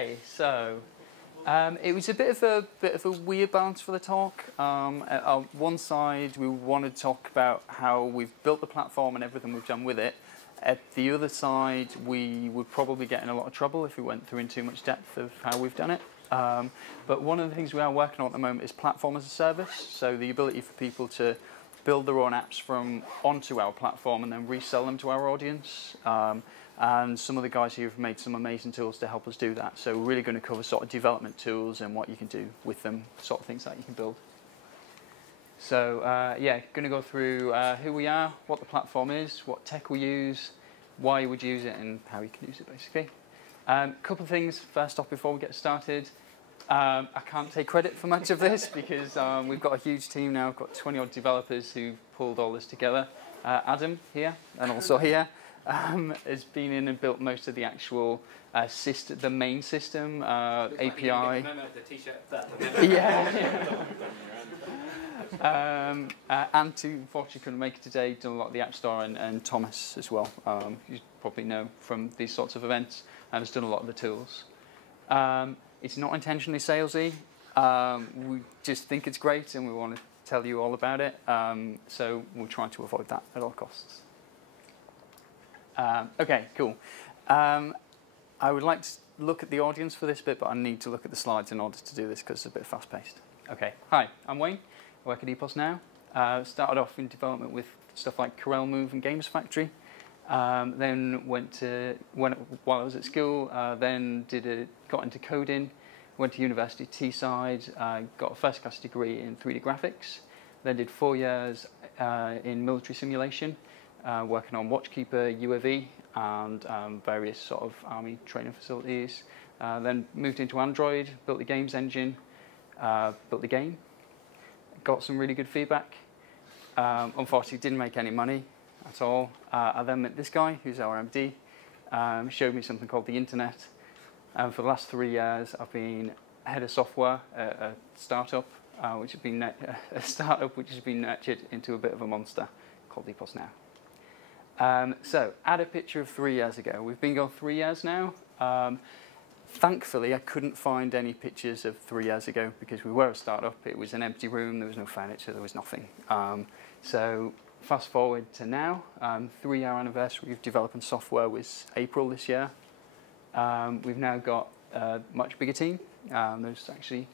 Okay, so it was a bit of a weird balance for the talk. On one side, we wanted to talk about how we've built the platform and everything we've done with it. At the other side, we would probably get in a lot of trouble if we went through in too much depth of how we've done it. But one of the things we are working on at the moment is platform as a service. So the ability for people to build their own apps onto our platform and then resell them to our audience. And some of the guys here have made some amazing tools to help us do that. So we're really going to cover sort of development tools and what you can do with them, sort of things that you can build. So yeah, going to go through who we are, what the platform is, what tech we use, why you would use it, and how you can use it, basically. A couple of things first off before we get started. I can't take credit for much of this because we've got a huge team now. We've got 20-odd developers who pulled all this together. Adam here and also here. Has been in and built most of the actual system, the main system, API. Like the t-shirt. Yeah. And unfortunately couldn't make it today. Done a lot of the App Store and Thomas as well. You probably know from these sorts of events. And has done a lot of the tools. It's not intentionally salesy. We just think it's great and we want to tell you all about it. So we'll try to avoid that at all costs. Okay, cool. I would like to look at the audience for this bit, but I need to look at the slides in order to do this because it's a bit fast-paced. Okay, hi, I'm Wayne. I work at EPoS Now. Started off in development with stuff like Corel Move and Games Factory. Then while I was at school, then got into coding. Went to university Teesside. Got a first-class degree in 3D graphics. Then did 4 years in military simulation. Working on Watchkeeper, UAV, and various sort of army training facilities. Then moved into Android, built the games engine, built the game. Got some really good feedback. Unfortunately, didn't make any money at all. I then met this guy, who's our MD, showed me something called the internet. For the last 3 years, I've been head of software at a startup, which has been nurtured into a bit of a monster called EPoS Now. So, add a picture of 3 years ago. We've been going 3 years now. Thankfully, I couldn't find any pictures of 3 years ago because we were a startup. It was an empty room. There was no furniture. There was nothing. So, fast forward to now. 3-year anniversary of developing software was April this year. We've now got a much bigger team. There's actually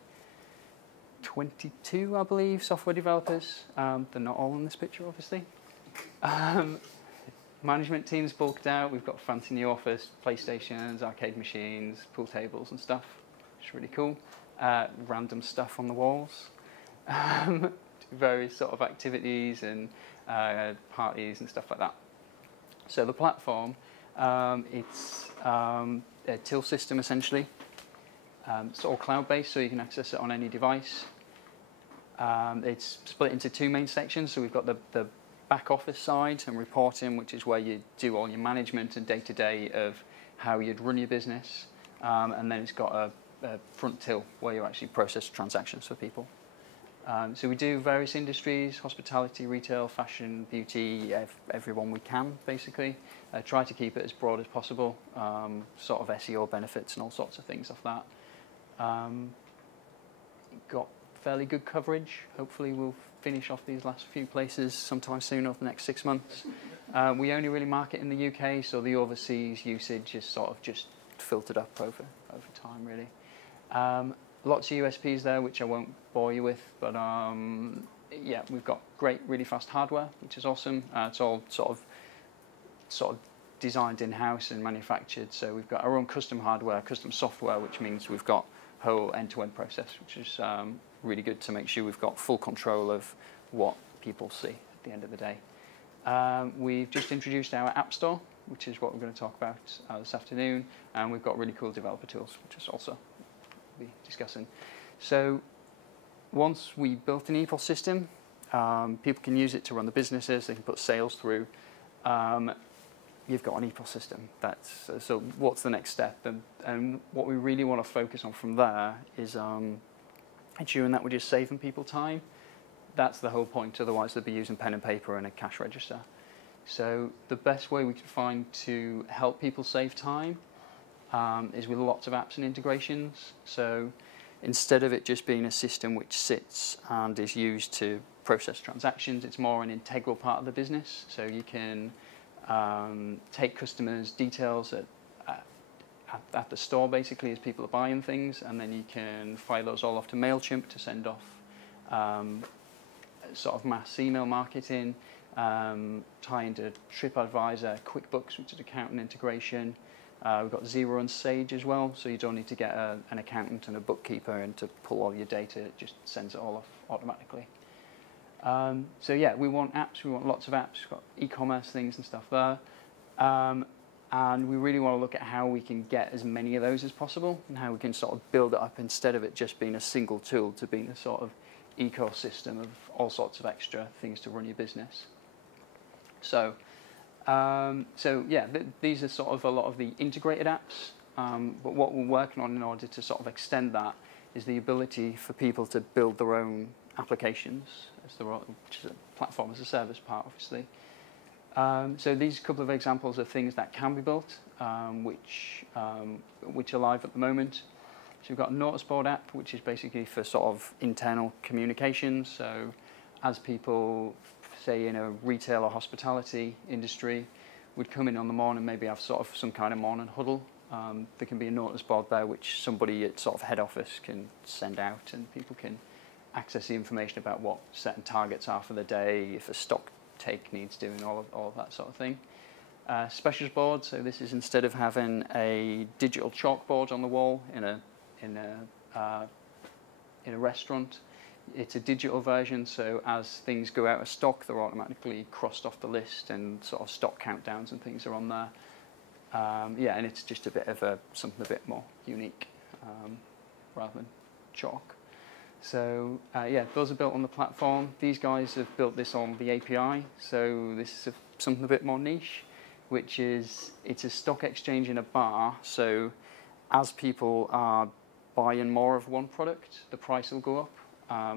22, I believe, software developers. They're not all in this picture, obviously. Management team's bulked out. We've got a fancy new office, PlayStations, arcade machines, pool tables and stuff. It's really cool. Random stuff on the walls. Various sort of activities and parties and stuff like that. So the platform, it's a till system essentially. It's all cloud-based, so you can access it on any device. It's split into 2 main sections. So we've got the back office side and reporting, which is where you do all your management and day-to-day of how you'd run your business. And then it's got a front till where you actually process transactions for people. So we do various industries: hospitality, retail, fashion, beauty, everyone we can, basically. Try to keep it as broad as possible, sort of SEO benefits and all sorts of things off that. Got fairly good coverage. Hopefully we'll finish off these last few places sometime soon over the next 6 months. We only really market in the UK, so the overseas usage is sort of just filtered up over time, really. Lots of USPs there, which I won't bore you with, but yeah, we've got great, really fast hardware, which is awesome. It's all sort of designed in-house and manufactured, so we've got our own custom hardware, custom software, which means we've got a whole end-to-end process, which is really good to make sure we've got full control of what people see at the end of the day. We've just introduced our App Store, which is what we're going to talk about this afternoon, and we've got really cool developer tools, which is also be discussing. So once we built an EPoS system, people can use it to run the businesses, they can put sales through. You've got an EPoS system. So what's the next step? And what we really want to focus on from there is ensuring that we're just saving people time. That's the whole point, otherwise they'll be using pen and paper and a cash register. So the best way we can find to help people save time is with lots of apps and integrations. So instead of it just being a system which sits and is used to process transactions, it's more an integral part of the business. So you can take customers' details at the store, basically, as people are buying things, and then you can fire those all off to MailChimp to send off sort of mass email marketing, tie into TripAdvisor, QuickBooks, which is accounting integration. We've got Xero and Sage as well, so you don't need to get an accountant and a bookkeeper and to pull all your data. It just sends it all off automatically. So yeah, we want apps. We want lots of apps. We've got e-commerce things and stuff there. And we really want to look at how we can get as many of those as possible and how we can sort of build it up instead of it just being a single tool to being a sort of ecosystem of all sorts of extra things to run your business. So yeah, these are sort of a lot of the integrated apps, but what we're working on in order to sort of extend that is the ability for people to build their own applications, which is a platform as a service part, obviously. So these couple of examples of things that can be built, which are live at the moment. So we've got a notice board app, which is basically for sort of internal communications. So as people, say in a retail or hospitality industry, would come in on the morning, maybe have sort of some kind of morning huddle. There can be a notice board there which somebody at sort of head office can send out, and people can access the information about what certain targets are for the day, if a stock take needs doing, all of that sort of thing. Specialist board, so this is instead of having a digital chalkboard on the wall in a restaurant, it's a digital version, so as things go out of stock, they're automatically crossed off the list, and sort of stock countdowns and things are on there. Yeah, and it's just a bit of something a bit more unique rather than chalk. So yeah, those are built on the platform. These guys have built this on the API, so this is something a bit more niche, which is it's a stock exchange in a bar, so as people are buying more of one product, the price will go up.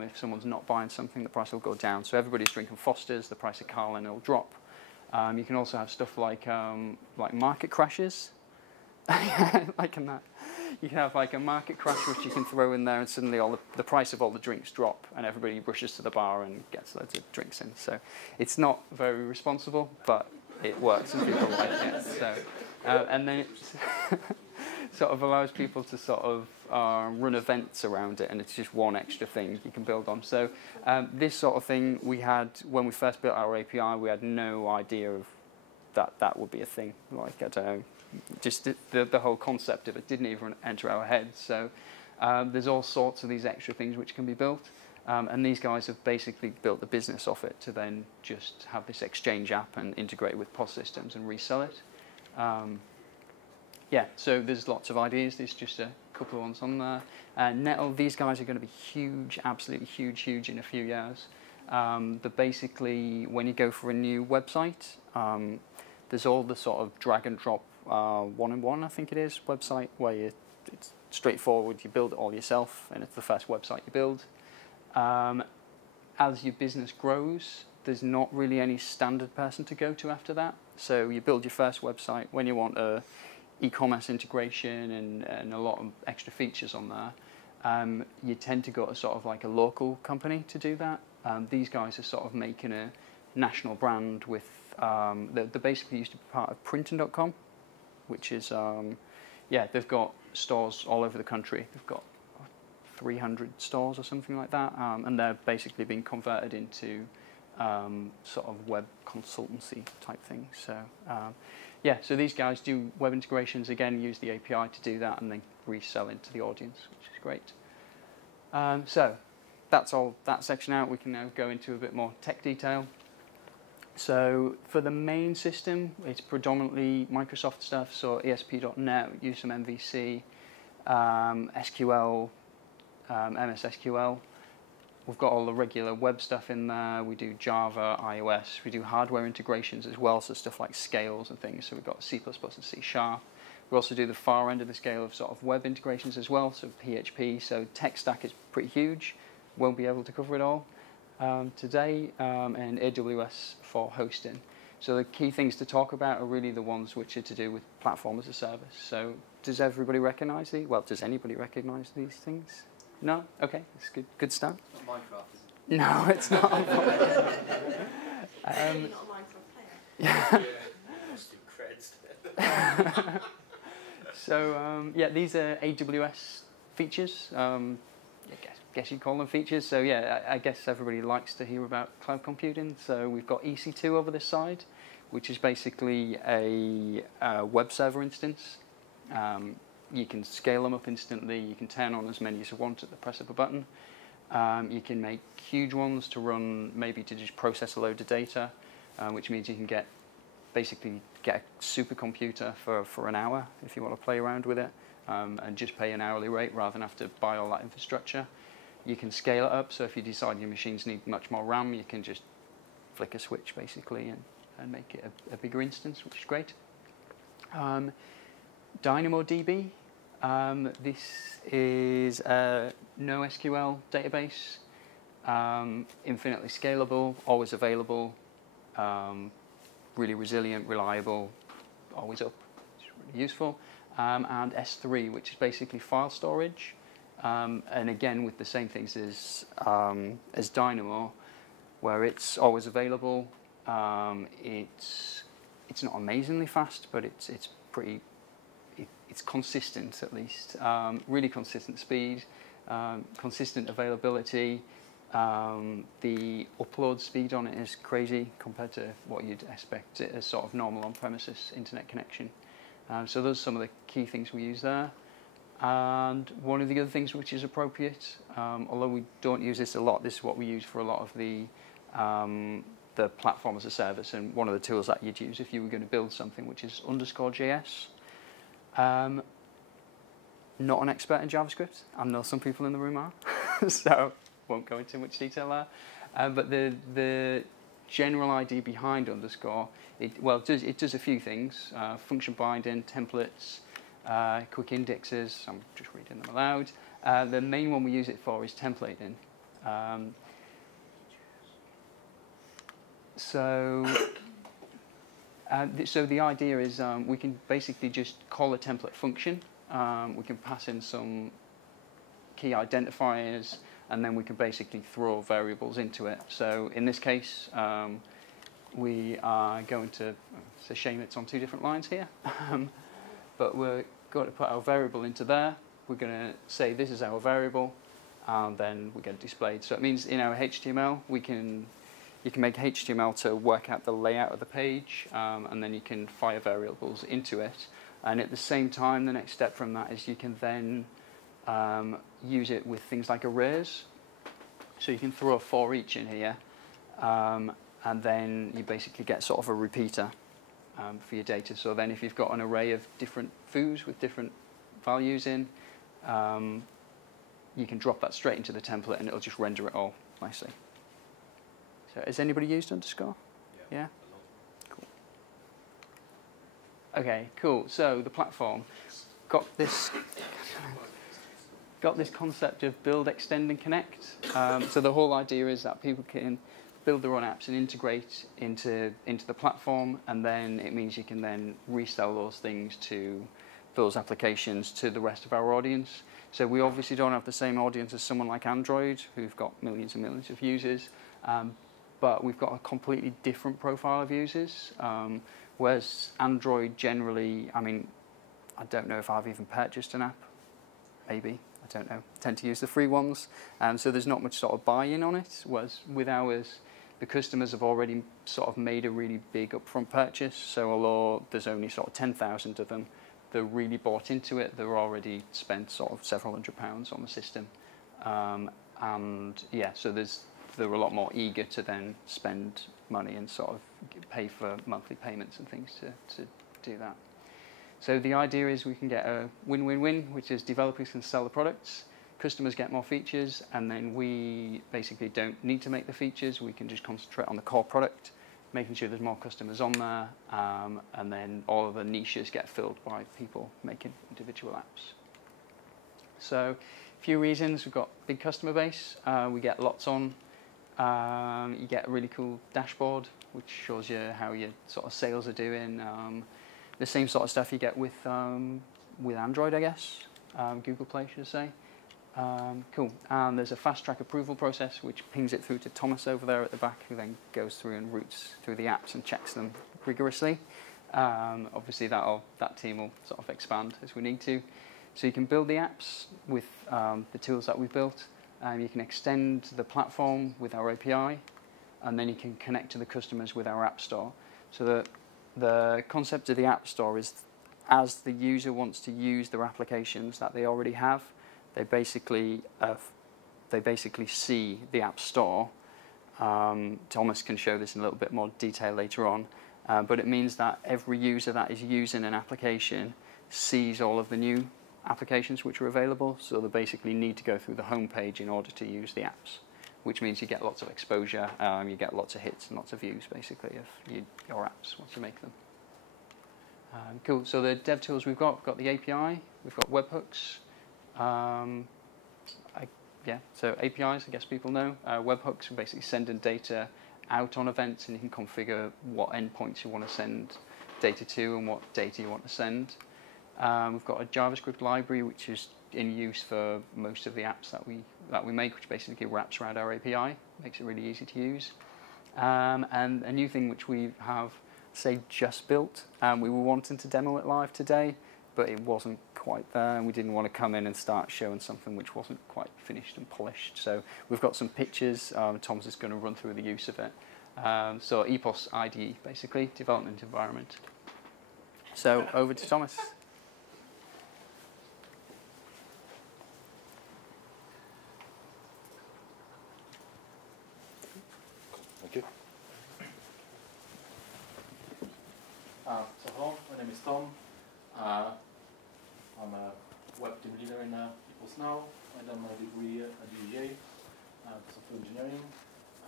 If someone's not buying something, the price will go down. So everybody's drinking Foster's, the price of Carlin will drop. You can also have stuff like market crashes. Like in that. You can have like a market crash which you can throw in there, and suddenly the price of all the drinks drop, and everybody rushes to the bar and gets loads of drinks in. So it's not very responsible, but it works and people like it. So and then it sort of allows people to sort of run events around it, and it's just one extra thing you can build on. So this sort of thing we had when we first built our API, we had no idea of that would be a thing. Like, I don't know, just the whole concept of it didn't even enter our heads. So there's all sorts of these extra things which can be built, and these guys have basically built the business off it to then just have this exchange app and integrate with POS systems and resell it. Yeah, so there's lots of ideas. There's just a couple of ones on there. Nettle, these guys are going to be huge, absolutely huge in a few years. But basically, when you go for a new website, there's all the sort of drag and drop one-in-one, I think it is, website where it's straightforward. You build it all yourself, and it's the first website you build. As your business grows, there's not really any standard person to go to after that. So you build your first website. When you want a e-commerce integration and a lot of extra features on there, you tend to go to sort of like a local company to do that. These guys are sort of making a national brand with, they basically used to be part of printing.com, which is, yeah, they've got stores all over the country. They've got 300 stores or something like that, and they're basically being converted into sort of web consultancy type thing. So yeah, so these guys do web integrations, again, use the API to do that, and then resell into the audience, which is great. So that's all that section out. We can now go into a bit more tech detail. So for the main system, it's predominantly Microsoft stuff, so ESP.NET, use some MVC, SQL, MS SQL. We've got all the regular web stuff in there. We do Java, iOS. We do hardware integrations as well, so stuff like scales and things. So we've got C++ and C#. We also do the far end of the scale of sort of web integrations as well, so PHP. So tech stack is pretty huge. Won't be able to cover it all today, and AWS for hosting. So the key things to talk about are really the ones which are to do with platform as a service. So does everybody recognise these? Well, does anybody recognise these things? No? Okay, that's good. Good start. It's not Minecraft, is it? No, it's not. You're not a Minecraft player. Yeah. Creds. So yeah, these are AWS features. I guess you'd call them features. So yeah, I guess everybody likes to hear about cloud computing. So we've got EC2 over this side, which is basically a web server instance. You can scale them up instantly. You can turn on as many as you want at the press of a button. You can make huge ones to run, maybe to just process a load of data, which means you can basically get a supercomputer for an hour if you want to play around with it, and just pay an hourly rate rather than have to buy all that infrastructure. You can scale it up, so if you decide your machines need much more RAM, you can just flick a switch basically and make it a bigger instance, which is great. DynamoDB. This is a NoSQL database, infinitely scalable, always available, really resilient, reliable, always up. It's really useful. And S3, which is basically file storage, and again with the same things as Dynamo, where it's always available. It's not amazingly fast, but it's pretty. It's consistent at least. Really consistent speed, consistent availability. The upload speed on it is crazy compared to what you'd expect as sort of normal on-premises internet connection. So those are some of the key things we use there. And one of the other things which is appropriate, although we don't use this a lot, this is what we use for a lot of the platform as a service, and one of the tools that you'd use if you were going to build something, which is _JS. Not an expert in JavaScript. I know some people in the room are, so won't go into much detail there. But the general idea behind underscore, it does a few things: function binding, templates, quick indexes. I'm just reading them aloud. The main one we use it for is templating. So the idea is we can basically just call a template function. We can pass in some key identifiers, and then we can basically throw variables into it. So in this case, we are going to, it's a shame it's on two different lines here, but we're going to put our variable into there. We're going to say this is our variable, and then we get it displayed. So it means in our HTML, you can make HTML to work out the layout of the page, and then you can fire variables into it. And at the same time, the next step from that is you can then use it with things like arrays. So you can throw a for each in here, and then you basically get sort of a repeater for your data. So then if you've got an array of different foods with different values in, you can drop that straight into the template and it'll just render it all nicely. So has anybody used underscore? Yeah? Cool. Okay, cool. So the platform got this concept of build, extend, and connect. So the whole idea is that people can build their own apps and integrate into the platform, and then it means you can then resell those things to those applications to the rest of our audience. So we obviously don't have the same audience as someone like Android, who've got millions and millions of users, but we've got a completely different profile of users. Whereas Android generally, I mean, I don't know if I've even purchased an app, maybe. I don't know. I tend to use the free ones, so there's not much sort of buy-in on it. Whereas with ours, the customers have already sort of made a really big upfront purchase. So although there's only sort of 10,000 of them that really bought into it, they're already spent sort of several £100s on the system, and yeah, so they're a lot more eager to then spend money and sort of pay for monthly payments and things to do that. So the idea is we can get a win-win-win, which is developers can sell the products, customers get more features, and then we basically don't need to make the features. We can just concentrate on the core product, making sure there's more customers on there, and then all of the niches get filled by people making individual apps. So a few reasons. We've got a big customer base. We get lots on. You get a really cool dashboard, which shows you how your sort of sales are doing. The same sort of stuff you get with Android, I guess. Google Play, should I say. Cool. And there's a fast track approval process which pings it through to Thomas over there at the back, who then goes through and routes through the apps and checks them rigorously. Obviously that team will sort of expand as we need to. So you can build the apps with the tools that we've built. You can extend the platform with our API, and then you can connect to the customers with our App Store. So the concept of the App Store is, as the user wants to use their applications that they already have, they basically see the App Store. Thomas can show this in a little bit more detail later on, but it means that every user that is using an application sees all of the new applications which are available, so they basically need to go through the home page in order to use the apps, which means you get lots of exposure, you get lots of hits and lots of views basically of your apps once you make them. Cool, so the dev tools we've got the API, we've got webhooks. So APIs, I guess people know. Webhooks are basically sending data out on events, and you can configure what endpoints you want to send data to and what data you want to send. We've got a JavaScript library which is in use for most of the apps that we make, which basically wraps around our API, makes it really easy to use. And a new thing which we have, say, just built. We were wanting to demo it live today, but it wasn't quite there, and we didn't want to come in and start showing something which wasn't quite finished and polished. So we've got some pictures. Thomas is going to run through the use of it. So EPoS IDE, basically, development environment. So over to Thomas. Thank you. So hello, my name is Tom. I'm a web team leader in EPoS Now. I done my degree at UGA, software engineering,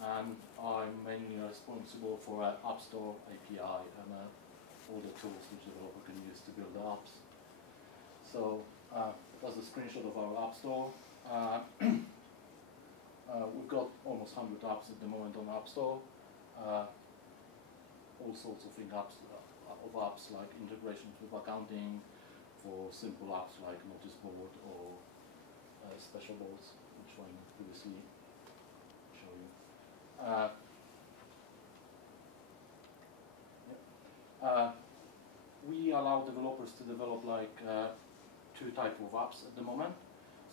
and I'm mainly responsible for App Store API and all the tools which the developer can use to build the apps. So that's a screenshot of our App Store. We've got almost 100 apps at the moment on the App Store. All sorts of apps like integrations with accounting, for simple apps like notice board or special boards, which I previously show you. We allow developers to develop like two types of apps at the moment.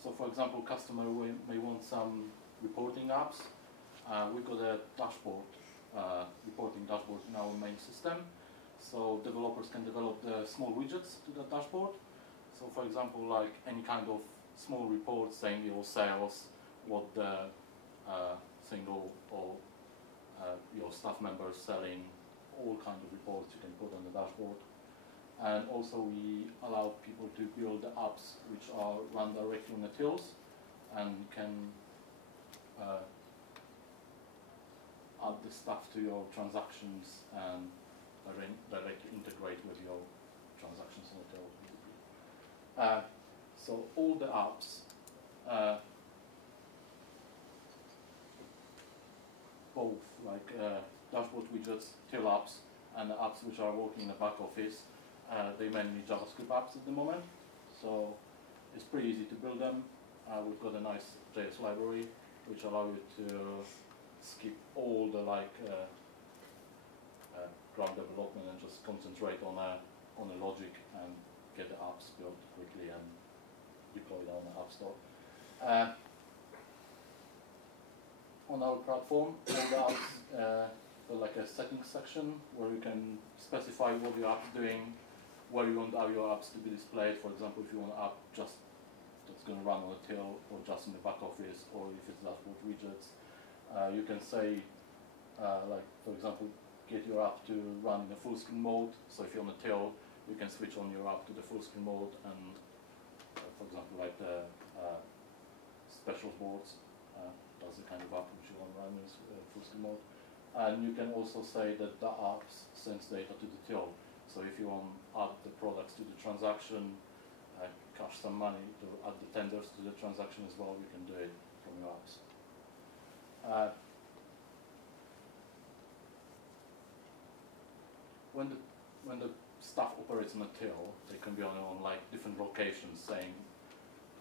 So for example, customer may want some reporting apps. We've got a dashboard, reporting dashboard in our main system. So developers can develop the small widgets to the dashboard. So for example, like any kind of small report saying your sales, what the single or your staff members selling, all kinds of reports you can put on the dashboard. And also we allow people to build the apps which are run directly on the tills, and you can add the stuff to your transactions and directly integrate with your transactions on the till. So all the apps, both like dashboard widgets, till apps, and the apps which are working in the back office, they're mainly JavaScript apps at the moment. So it's pretty easy to build them. We've got a nice JS library which allows you to skip all the ground development and just concentrate on the logic and get the apps built quickly and deployed on the App Store. On our platform, all the apps got like a settings section where you can specify what your app is doing, where you want your apps to be displayed. For example, if you want an app just that's going to run on a till or just in the back office, or if it's dashboard widgets, you can say, like for example, get your app to run in the full screen mode. So if you're on a till, you can switch on your app to the full screen mode, and for example, like the special boards, that's the kind of app which you want to run in full screen mode. And you can also say that the apps sends data to the till. So if you want to add the products to the transaction, cash some money to add the tenders to the transaction as well, you can do it from your apps. when the staff operates on a till, they can be on like different locations, saying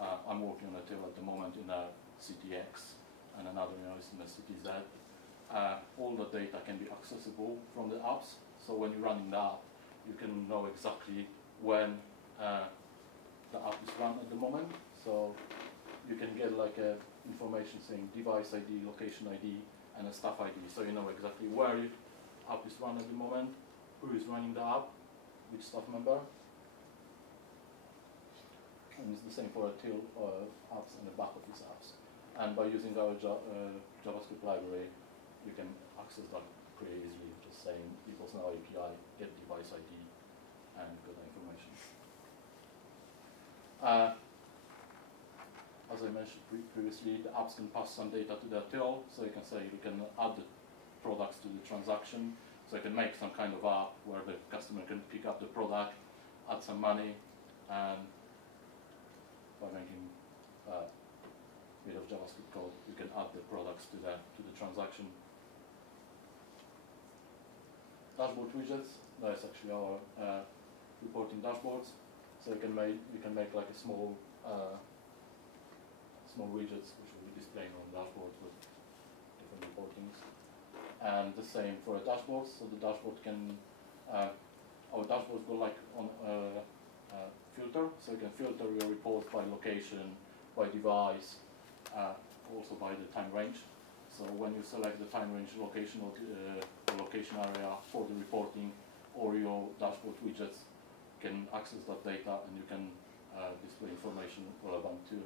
I'm working on a till at the moment in a city X, and another is in a city Z. All the data can be accessible from the apps. So when you're running the app, you can know exactly when the app is run at the moment. So you can get like a information saying device ID, location ID, and a staff ID. So you know exactly where the app is run at the moment, who is running the app, which staff member. And it's the same for a till apps and the back office apps. And by using our JavaScript library, you can access that pretty easily, just saying EPoS Now API, get device ID, and get the information. As I mentioned previously, the apps can pass some data to their till, so you can say you can add the products to the transaction, so you can make some kind of app where the customer can pick up the product, add some money, and by making a bit of JavaScript code, you can add the products to the transaction. Dashboard widgets, that's actually our reporting dashboards. So you can make like a small widgets which will be displaying on the dashboard with different reportings. And the same for a dashboard. So the dashboard can our dashboards go like on a filter. So you can filter your reports by location, by device, also by the time range. So when you select the time range location or location area for the reporting, or your dashboard widgets can access that data, and you can display information relevant to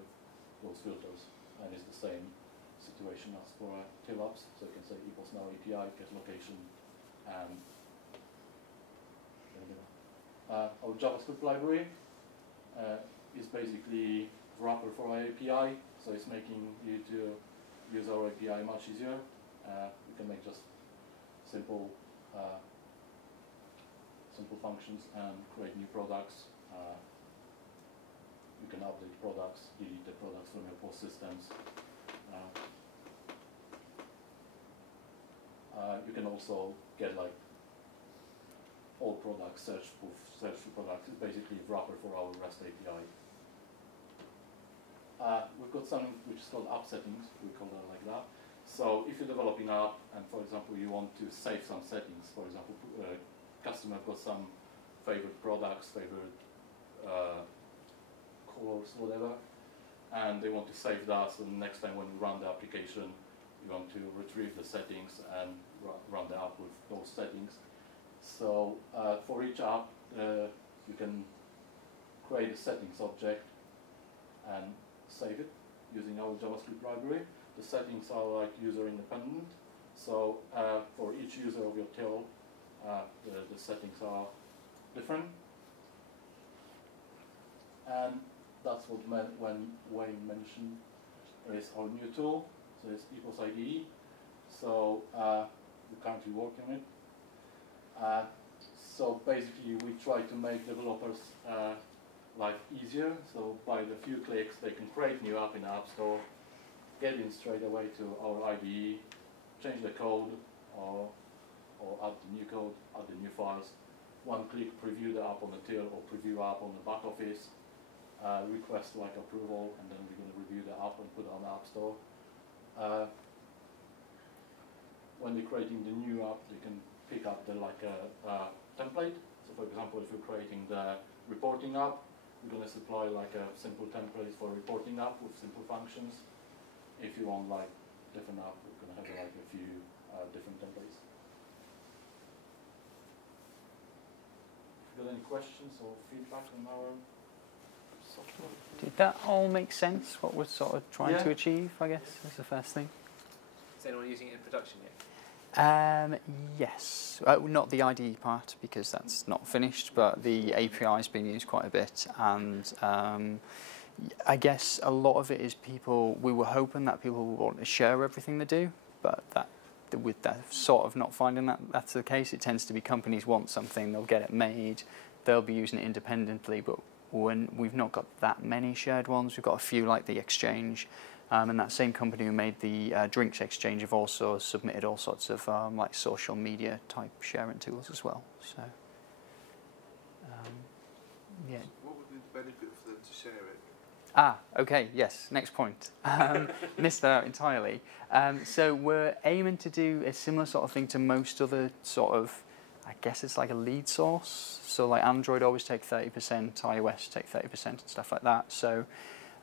those filters. And it's the same situation as for till apps. So you can say EPoS Now API, get location, and our JavaScript library is basically a wrapper for our API. So it's making you to use our API much easier. You can make just simple functions and create new products. You can update products, delete the products from your POS systems. You can also get like all products, search for products. It's basically a wrapper for our REST API. We've got something which is called app settings. We call it like that. So if you're developing an app, and for example you want to save some settings, for example, customer got some favorite products, favorite colors, whatever, and they want to save that. So the next time when you run the application, you want to retrieve the settings and run the app with those settings. So for each app, you can create a settings object and save it using our JavaScript library. The settings are like user independent. So for each user of your till, the settings are different. And that's what when Wayne mentioned is our new tool. So it's EPoS IDE. So we're currently working on it. So basically we try to make developers life easier. So by the few clicks they can create new app in the App Store, get in straight away to our IDE, change the code or add the new code, add the new files. One click, preview the app on the till or preview app on the back office, request like approval, and then we're going to review the app and put it on the App Store. When they're creating the new app, they can pick up the template. So for example, if you're creating the reporting app, we're going to supply like a simple template for reporting app with simple functions. If you want like different app, we're going to have like a few different templates. If you got any questions or feedback on our software? Did that all make sense, what we're sort of trying to achieve, I guess, is the first thing? Is anyone using it in production yet? Yes. Not the IDE part, because that's not finished, but the API has been used quite a bit, and I guess a lot of it is we were hoping that people would want to share everything they do, but with that sort of not finding that's the case. It tends to be companies want something, they'll get it made, they'll be using it independently, but when we've not got that many shared ones, we've got a few like the Exchange, and that same company who made the Drinks Exchange have also submitted all sorts of like social media type sharing tools as well. So. Yeah. What would be the benefit for them to share it? Ah, okay, yes, next point. Missed that out entirely. So we're aiming to do a similar sort of thing to most other sort of, I guess it's like a lead source. So like Android always take 30%, iOS take 30% and stuff like that. So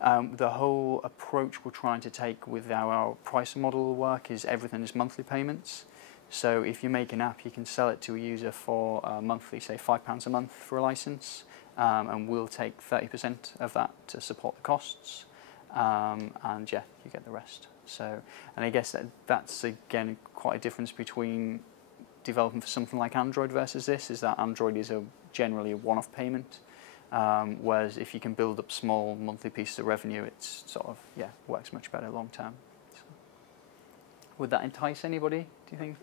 the whole approach we're trying to take with our pricing model work is everything is monthly payments. So if you make an app, you can sell it to a user for monthly, say £5 a month for a license. And we'll take 30% of that to support the costs, and yeah, you get the rest. So, and I guess that's again quite a difference between developing for something like Android versus this, is that Android is generally a one-off payment, whereas if you can build up small monthly pieces of revenue, it's sort of, yeah, works much better long term. So, would that entice anybody, do you think?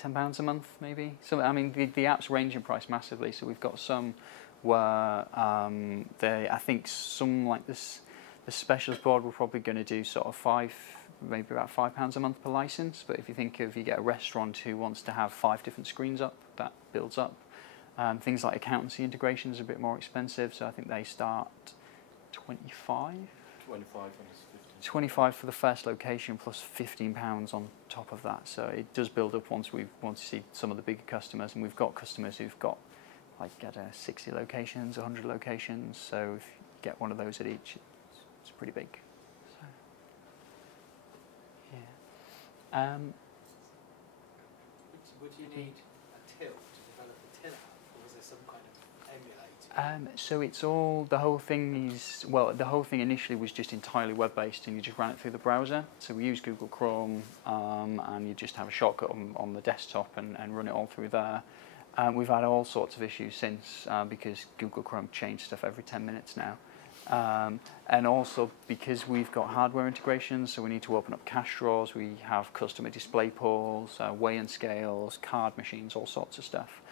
£10 a month, maybe. So I mean, the apps range in price massively. So we've got some where I think some like this, the specialist board, we're probably going to do sort of maybe about £5 a month per license. But if you think of, you get a restaurant who wants to have 5 different screens up, that builds up. Things like accountancy integrations are a bit more expensive. So I think they start 25. 25 and it's 15. 25 for the first location plus £15 on top of that. So it does build up once we see some of the bigger customers, and we've got customers who've got like 60 locations, 100 locations. So if you get one of those at each, it's pretty big. So, yeah. Would you need a till to develop a till app, or is there some kind of emulator? So it's all, the whole thing is, well, the whole thing initially was just entirely web-based, and you just ran it through the browser. So we use Google Chrome, and you just have a shortcut on the desktop and run it all through there. We've had all sorts of issues since, because Google Chrome changed stuff every 10 minutes now. And also because we've got hardware integrations, so we need to open up cache drawers, we have customer display polls, weigh and scales, card machines, all sorts of stuff.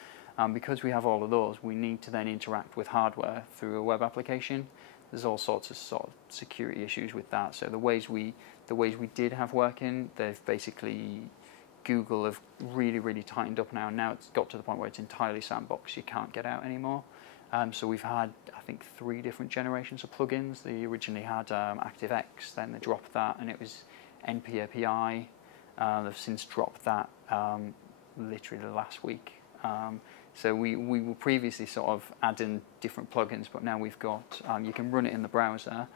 Because we have all of those, we need to then interact with hardware through a web application. There's all sorts of security issues with that. So the ways we did have working, they've basically, Google have really tightened up now. Now it's got to the point where it's entirely sandbox. You can't get out anymore. So we've had, I think, 3 different generations of plugins. They originally had ActiveX, then they dropped that, and it was NP API. They've since dropped that literally last week. So we were previously sort of adding different plugins, but now we've got, you can run it in the browser,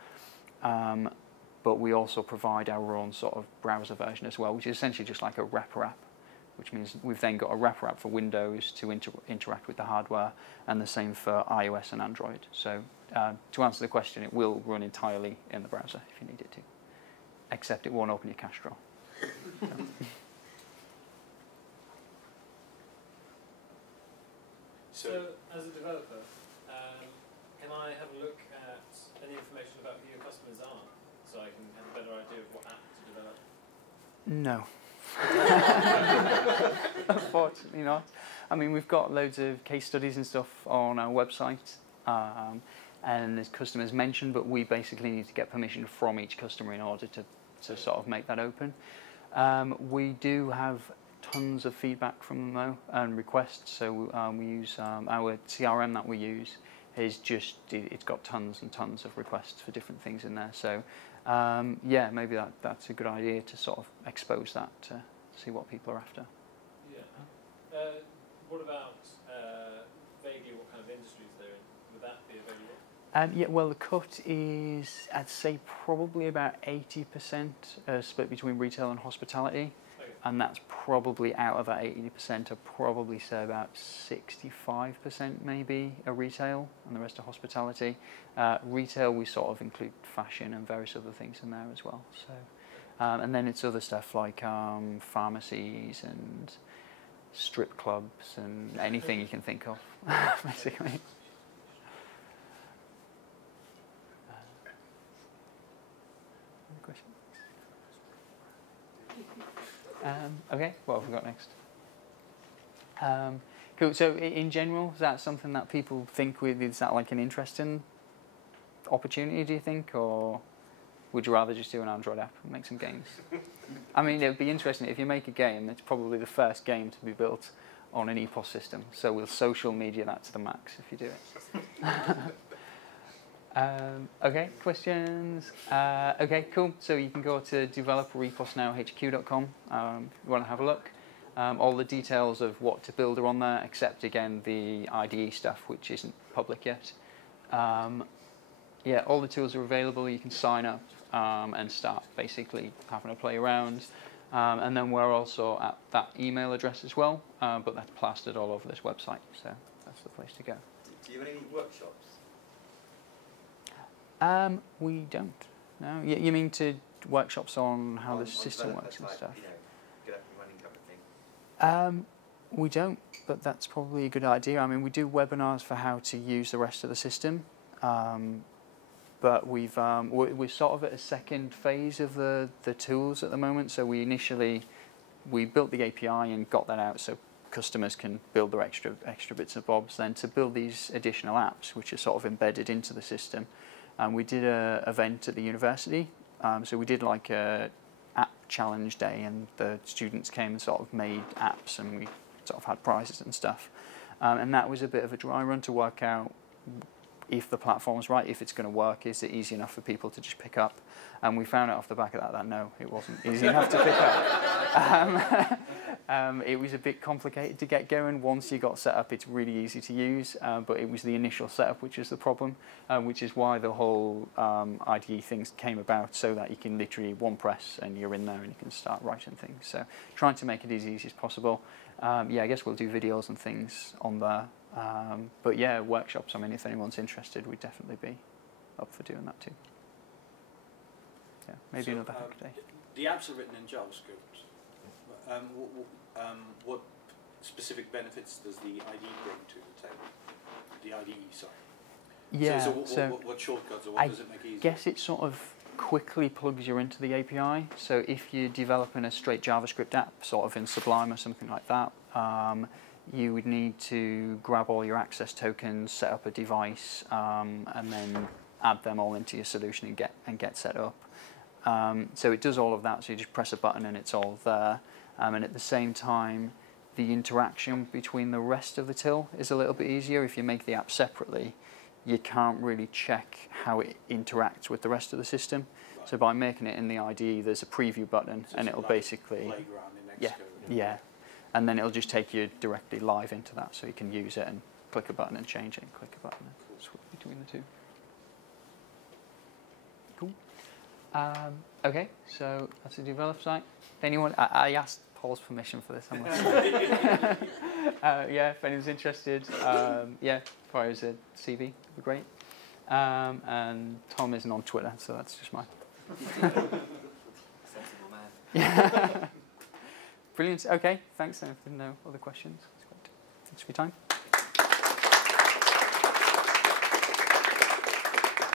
but we also provide our own sort of browser version as well, which is essentially just like a wrapper app, which means we've then got a wrapper app for Windows to interact with the hardware, and the same for iOS and Android. So to answer the question, it will run entirely in the browser if you need it to, except it won't open your cache drawer. So, as a developer, can I have a look at any information about who your customers are, so I can have a better idea of what app to develop? No. Unfortunately not. I mean, we've got loads of case studies and stuff on our website, and there's customers mentioned, but we basically need to get permission from each customer in order to sort of make that open. We do have tons of feedback from them though, and requests. So we use our CRM that we use is just, it's got tons and tons of requests for different things in there. So yeah, maybe that's a good idea to sort of expose that to see what people are after. Yeah. What about vaguely what kind of industries they're in? Would that be available? Yeah, well, the cut is, I'd say, probably about 80% split between retail and hospitality. Okay. And that's probably, out of that 80%, I'd probably say about 65% maybe are retail, and the rest are hospitality. Retail, we sort of include fashion and various other things in there as well. So, and then it's other stuff like pharmacies and strip clubs and anything you can think of, basically. Okay, what have we got next? Cool. So in general, is that something that people think with? Is that like an interesting opportunity, do you think, or would you rather just do an Android app and make some games? I mean, it would be interesting if you make a game. It's probably the first game to be built on an EPoS system. So we'll social media that to the max if you do it. Okay, questions? Okay, cool. So you can go to developer.eposnowhq.com if you want to have a look. All the details of what to build are on there, except again the IDE stuff, which isn't public yet. Yeah, all the tools are available. You can sign up and start basically having a play around. And then we're also at that email address as well, but that's plastered all over this website, so that's the place to go. Do you have any workshops? We don't. No, you mean to workshops on how the system works and like, stuff? You know, get up and running type of thing. We don't, but that's probably a good idea. I mean, we do webinars for how to use the rest of the system, but we're sort of at a second phase of the tools at the moment. So we built the API and got that out so customers can build their extra bits and bobs. Then to build these additional apps, which are sort of embedded into the system. We did an event at the university, so we did like a app challenge day, and the students came and sort of made apps, and we sort of had prizes and stuff. And that was a bit of a dry run to work out if the platform's right, if it's going to work, is it easy enough for people to just pick up. And we found out off the back of that no, it wasn't easy enough to pick up. It was a bit complicated to get going. Once you got set up, it's really easy to use, but it was the initial setup which is the problem, which is why the whole IDE things came about, so that you can literally one press and you're in there and you can start writing things. So trying to make it as easy as possible. Yeah, I guess we'll do videos and things on there. But yeah, workshops, I mean, if anyone's interested, we'd definitely be up for doing that too. Yeah, maybe so, another hack day. The apps are written in JavaScript. What specific benefits does the IDE bring to the table? The IDE, sorry. Yeah, so what shortcuts, or what does it make easier? I guess it sort of quickly plugs you into the API. So if you're developing a straight JavaScript app, sort of in Sublime or something like that, you would need to grab all your access tokens, set up a device, and then add them all into your solution and get set up. So it does all of that. So you just press a button and it's all there. And at the same time, the interaction between the rest of the till is a little bit easier. If you make the app separately, you can't really check how it interacts with the rest of the system. Right. So by making it in the IDE, there's a preview button, so and it'll like basically, yeah, and then it'll just take you directly live into that, so you can use it and click a button and change it, and click a button and switch between the two. Cool. Okay, so that's the develop site. Anyone? I asked Paul's permission for this. I must say. Yeah, if anyone's interested, yeah, fire us a CV. It'd be great. And Tom isn't on Twitter, so that's just mine. Sensible man. Yeah. Brilliant. Okay, thanks. If there are no other questions, that's great. Thanks for your time.